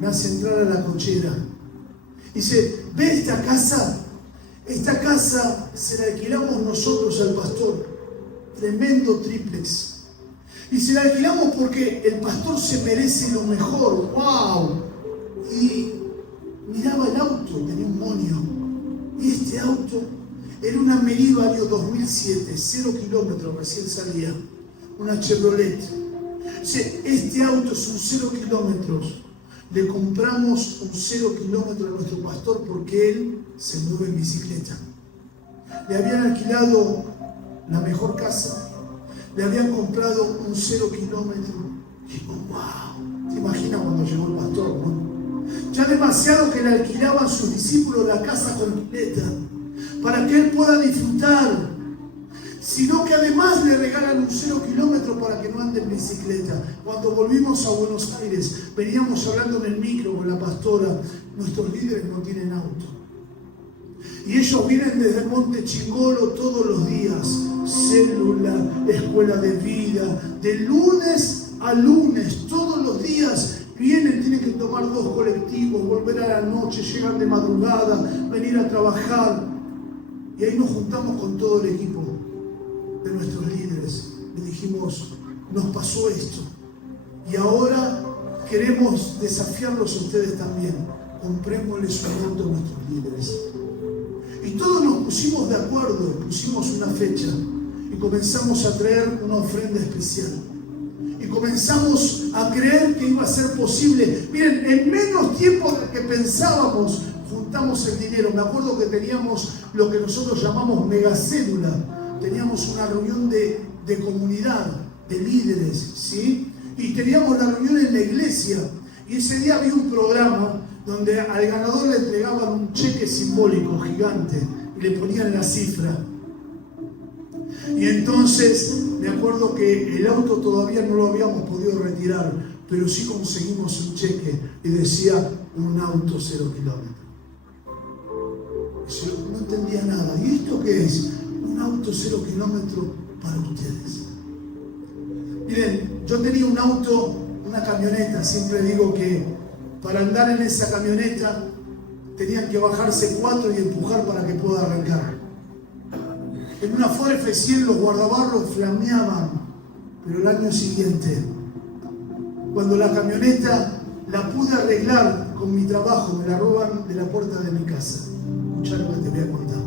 Me hace entrar a la cochera. Dice, ¿ve esta casa? Esta casa se la alquilamos nosotros al pastor. Tremendo triplex. Y se la alquilamos porque el pastor se merece lo mejor. ¡Wow! Y miraba el auto, tenía un Monio. Y este auto era una Meriva año 2007, 0 kilómetros, recién salía. Una Chevrolet. Este auto es un 0 kilómetros. Le compramos un 0 kilómetro a nuestro pastor porque él se mueve en bicicleta. Le habían alquilado la mejor casa. Le habían comprado un 0 kilómetro. Y digo, wow, ¿te imaginas cuando llegó el pastor, no? Ya demasiado que le alquilaban sus discípulos la casa completa para que él pueda disfrutar, sino que además le regalan un 0 kilómetro para que no ande en bicicleta. Cuando volvimos a Buenos Aires, veníamos hablando en el micro con la pastora, nuestros líderes no tienen auto. Y ellos vienen desde el Monte Chingolo todos los días, célula, escuela de vida, de lunes a lunes, todos los días vienen, tienen que tomar 2 colectivos, volver a la noche, llegan de madrugada, venir a trabajar. Y ahí nos juntamos con todo el equipo de nuestros líderes. Le dijimos, nos pasó esto. Y ahora queremos desafiarlos a ustedes también. Comprémosles un auto a nuestros líderes. Y todos nos pusimos de acuerdo, pusimos una fecha y comenzamos a traer una ofrenda especial. Y comenzamos a creer que iba a ser posible. Miren, en menos tiempo del que pensábamos, juntamos el dinero. Me acuerdo que teníamos lo que nosotros llamamos megacélula. Teníamos una reunión de comunidad, de líderes, ¿sí? Y teníamos la reunión en la iglesia. Y ese día había un programa donde al ganador le entregaban un cheque simbólico gigante y le ponían la cifra. Y entonces me acuerdo que el auto todavía no lo habíamos podido retirar, pero sí conseguimos un cheque y decía un auto 0 kilómetros. Yo no entendía nada. ¿Y esto qué es? Un auto 0 kilómetros para ustedes. Miren, yo tenía un auto, una camioneta, siempre digo que para andar en esa camioneta tenían que bajarse 4 y empujar para que pueda arrancar. En una Ford F100 los guardabarros flameaban, pero el año siguiente, cuando la camioneta la pude arreglar con mi trabajo, me la roban de la puerta de mi casa. Escuchá lo que te voy a contar.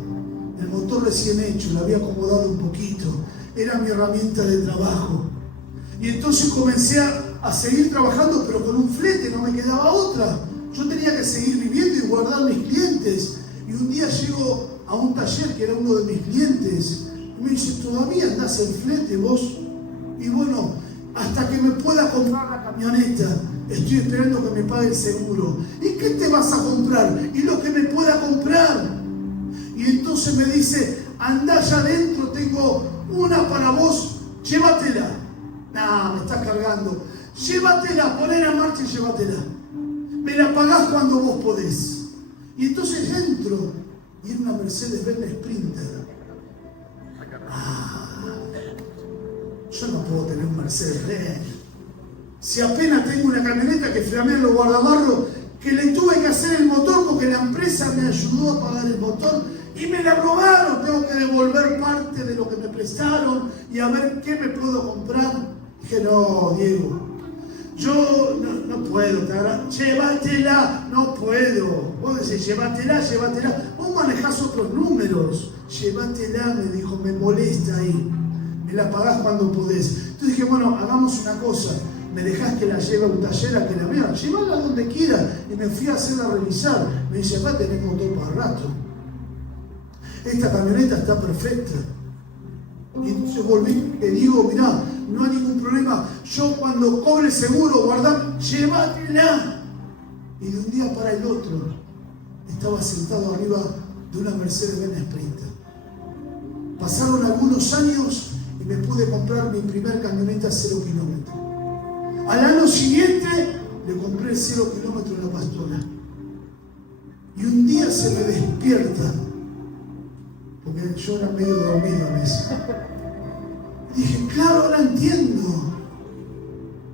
El motor recién hecho, lo había acomodado un poquito, era mi herramienta de trabajo. Y entonces comencé a seguir trabajando, pero con un flete, no me quedaba otra. Yo tenía que seguir viviendo y guardar mis clientes. Y un día llego a un taller que era uno de mis clientes y me dice, ¿todavía andás en flete vos? Y bueno, hasta que me pueda comprar la camioneta, estoy esperando que me pague el seguro. ¿Y qué te vas a comprar? Y lo que me pueda comprar. Y entonces me dice, andá allá adentro, tengo una para vos, llévatela. Nah, me estás cargando. Llévatela, poné en marcha y llévatela. Me la pagás cuando vos podés. Y entonces entro y era una Mercedes-Benz Sprinter. yo no puedo tener un Mercedes-Benz. Si apenas tengo una camioneta que flamea en los guardabarros, que le tuve que hacer el motor porque la empresa me ayudó a pagar el motor y me la robaron, tengo que devolver parte de lo que me prestaron y a ver qué me puedo comprar. Dije, no, Diego, yo no puedo, llévatela, no puedo. Vos decís, llévatela. Vos manejás otros números. Llévatela, me dijo, me molesta ahí. Me la pagás cuando podés. Entonces dije, bueno, hagamos una cosa. Me dejás que la lleve a un taller a que la vea. Llévala donde quiera. Y me fui a hacerla revisar. Me dice, acá tenés motor para rato. Esta camioneta está perfecta. Y entonces volví, le digo, mirá, no hay ningún problema. Yo cuando cobre seguro, guardá, llévatela. Y de un día para el otro, estaba sentado arriba de una Mercedes-Benz Sprinter. Pasaron algunos años y me pude comprar mi primer camioneta 0 kilómetros. Al año siguiente le compré el 0 kilómetros a la Pastora. Y un día se me despierta, porque yo era medio dormido en eso. Dije, claro, ahora entiendo.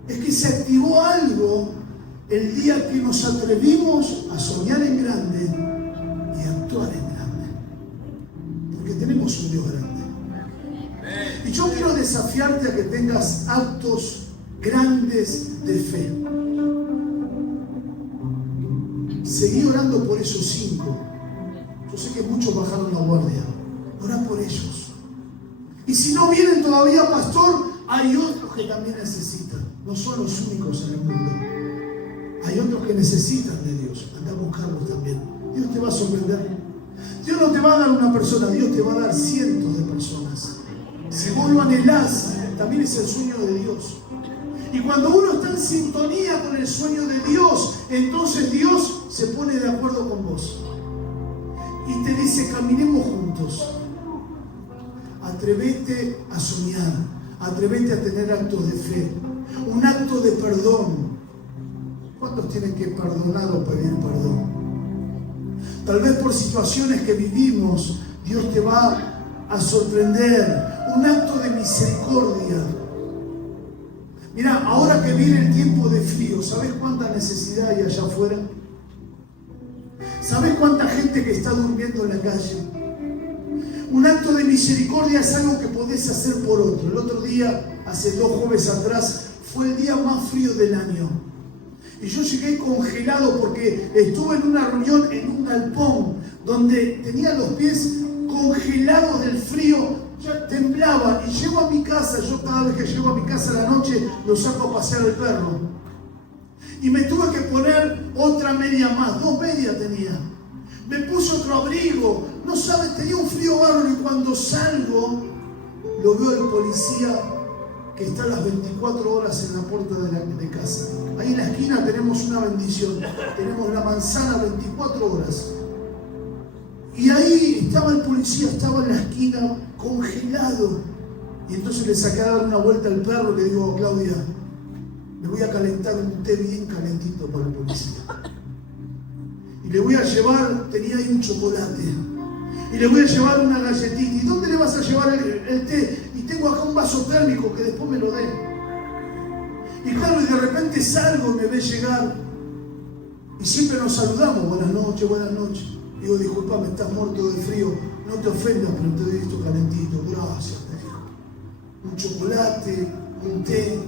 Es que se activó algo el día que nos atrevimos a soñar en grande y a actuar en grande. Porque tenemos un Dios grande. Y yo quiero desafiarte a que tengas actos grandes de fe. Seguí orando por esos 5. Yo sé que muchos bajaron la guardia. Ora por ellos. Y si no vienen todavía, pastor, hay otros que también necesitan. No son los únicos en el mundo. Hay otros que necesitan de Dios. Anda a buscarlos también. Dios te va a sorprender. Dios no te va a dar una persona, Dios te va a dar cientos de personas. Si vos lo anhelás, también es el sueño de Dios. Y cuando uno está en sintonía con el sueño de Dios, entonces Dios se pone de acuerdo con vos. Y te dice, caminemos juntos. Atrévete a soñar, atrévete a tener actos de fe, un acto de perdón. ¿Cuántos tienen que perdonar o pedir perdón? Tal vez por situaciones que vivimos, Dios te va a sorprender. Un acto de misericordia. Mira, ahora que viene el tiempo de frío, ¿sabes cuánta necesidad hay allá afuera? ¿Sabes cuánta gente que está durmiendo en la calle? Un acto de misericordia es algo que podés hacer por otro. El otro día, hace 2 jueves atrás, fue el día más frío del año. Y yo llegué congelado porque estuve en una reunión en un galpón donde tenía los pies congelados del frío, ya temblaba. Y llego a mi casa, yo cada vez que llego a mi casa a la noche lo saco a pasear al perro. Y me tuve que poner otra media más, 2 medias tenía. Me puse otro abrigo, no sabes, tenía un frío bárbaro y cuando salgo lo veo al policía que está a las 24 horas en la puerta de casa. Ahí en la esquina tenemos una bendición, tenemos la manzana 24 horas. Y ahí estaba el policía, estaba en la esquina congelado. Y entonces le saqué a dar una vuelta al perro y le digo, Claudia, le voy a calentar un té bien calentito para el policía. Y le voy a llevar, tenía ahí un chocolate, y le voy a llevar una galletita. ¿Y dónde le vas a llevar el té? Y tengo acá un vaso térmico que después me lo dé. Y claro, y de repente salgo y me ve llegar, y siempre nos saludamos, buenas noches, buenas noches. Digo, disculpame, estás muerto de frío, no te ofendas, pero te doy esto calentito. Gracias, te dijo. Un chocolate, un té.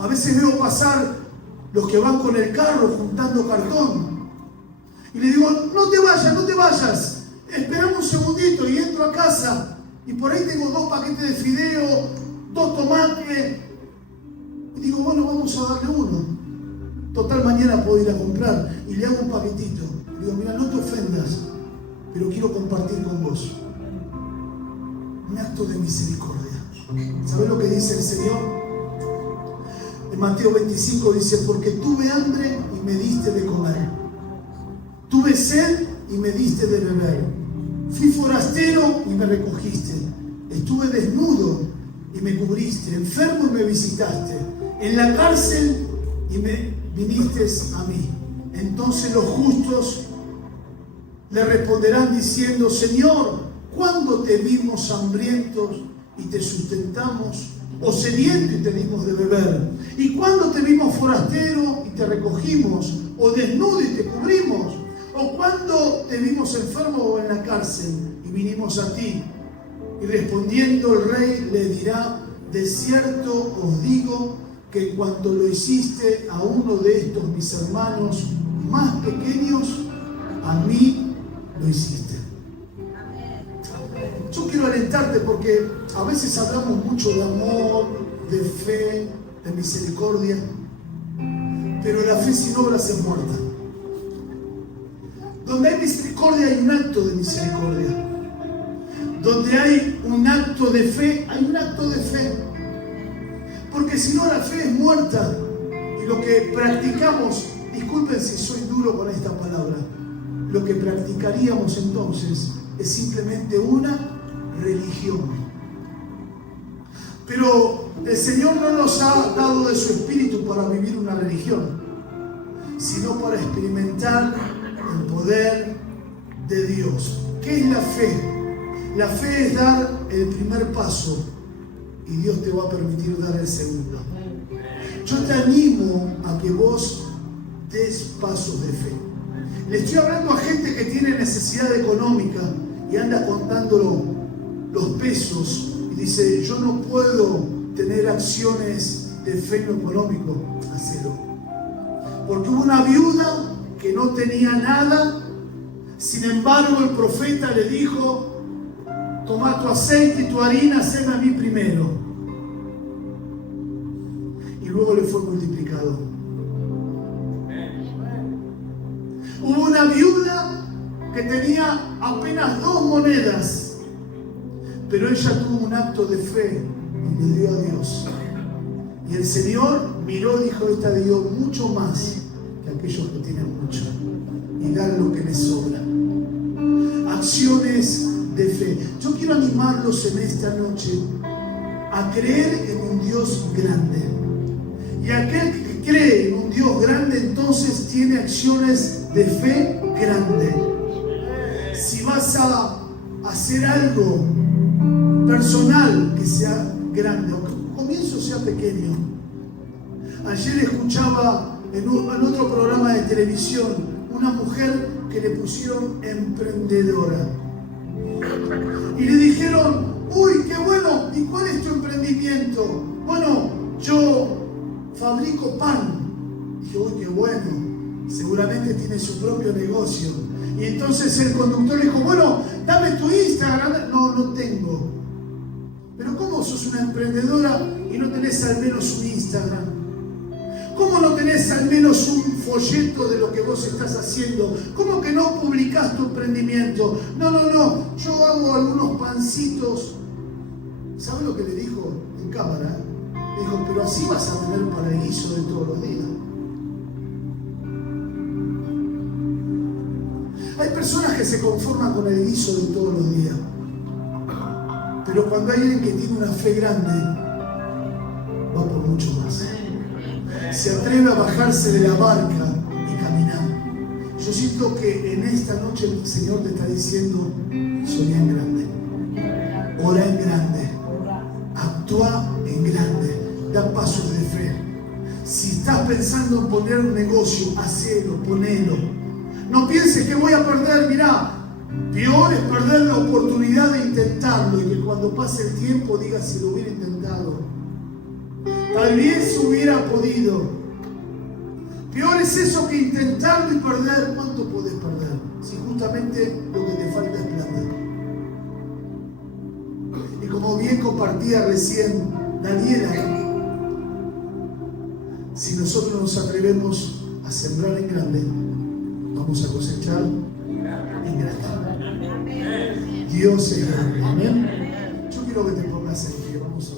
A veces veo pasar los que van con el carro juntando cartón. Y le digo, no te vayas, esperame un segundito. Y entro a casa y por ahí tengo 2 paquetes de fideo, 2 tomates. Y digo, bueno, vamos a darle uno. Total, mañana puedo ir a comprar. Y le hago un paquetito. Le digo, mira, no te ofendas, pero quiero compartir con vos. Un acto de misericordia. ¿Sabés lo que dice el Señor? En Mateo 25 dice, porque tuve hambre y me diste de comer. Tuve sed y me diste de beber. Fui forastero y me recogiste. Estuve desnudo y me cubriste. Enfermo y me visitaste. En la cárcel y me viniste a mí. Entonces los justos le responderán diciendo, Señor, ¿cuándo te vimos hambrientos y te sustentamos? ¿O sediento y te dimos de beber? ¿Y cuándo te vimos forastero y te recogimos? ¿O desnudo y te cubrimos? ¿O cuándo te vimos enfermo o en la cárcel y vinimos a ti? Y respondiendo el rey le dirá: de cierto os digo que en cuanto lo hiciste a uno de estos mis hermanos más pequeños, a mí lo hiciste. Yo quiero alentarte porque a veces hablamos mucho de amor, de fe, de misericordia, pero la fe sin obras es muerta. Donde hay misericordia hay un acto de misericordia. Donde hay un acto de fe, hay un acto de fe. Porque si no, la fe es muerta. Y lo que practicamos, disculpen si soy duro con esta palabra, lo que practicaríamos entonces es simplemente una religión. Pero el Señor no nos ha dado de su espíritu para vivir una religión, sino para experimentar el poder de Dios. ¿Qué es la fe? La fe es dar el primer paso y Dios te va a permitir dar el segundo. Yo te animo a que vos des pasos de fe. Le estoy hablando a gente que tiene necesidad económica y anda contando los pesos y dice: yo no puedo tener acciones de fe en lo económico. Hacelo. Porque hubo una viuda que no tenía nada, sin embargo el profeta le dijo: toma tu aceite y tu harina, hacedme a mí primero. Y luego le fue multiplicado. Hubo una viuda que tenía apenas 2 monedas, pero ella tuvo un acto de fe y le dio a Dios. Y el Señor miró y dijo: esta dio mucho más que aquellos que tienen mucho, y dan lo que les sobra. Acciones de fe. Yo quiero animarlos en esta noche a creer en un Dios grande. Y aquel que cree en un Dios grande, entonces tiene acciones de fe grande. Si vas a hacer algo personal, que sea grande, aunque el comienzo sea pequeño. Ayer escuchaba en otro programa de televisión una mujer que le pusieron emprendedora. Y le dijeron: uy, qué bueno, ¿y cuál es tu emprendimiento? Bueno, yo fabrico pan. Dije: uy, qué bueno, seguramente tiene su propio negocio. Y entonces el conductor le dijo: bueno, dame tu Instagram. No, no tengo. Pero ¿cómo sos una emprendedora y no tenés al menos un Instagram? ¿Cómo no tenés al menos un folleto de lo que vos estás haciendo? ¿Cómo que no publicás tu emprendimiento? No, yo hago algunos pancitos. ¿Sabes lo que le dijo en cámara? Le dijo: pero así vas a tener para el guiso de todos los días. Hay personas que se conforman con el guiso de todos los días. Pero cuando hay alguien que tiene una fe grande, va por mucho más. Se atreve a bajarse de la barca y caminar. Yo siento que en esta noche el Señor te está diciendo: soñá en grande, ora en grande, actúa en grande, da pasos de fe. Si estás pensando en poner un negocio, hacelo, ponelo. No pienses que voy a perder. Mirá, peor es perder la oportunidad de intentarlo y que cuando pase el tiempo digas: si lo hubiera intentado, tal vez hubiera podido. Peor es eso que intentarlo y perder. ¿Cuánto podés perder? Si justamente lo que te falta es plata. Y como bien compartía recién Daniela, si nosotros nos atrevemos a sembrar en grande, vamos a cosechar en grande. Dios es grande. Amén. Yo quiero que te pongas en pie. Vamos a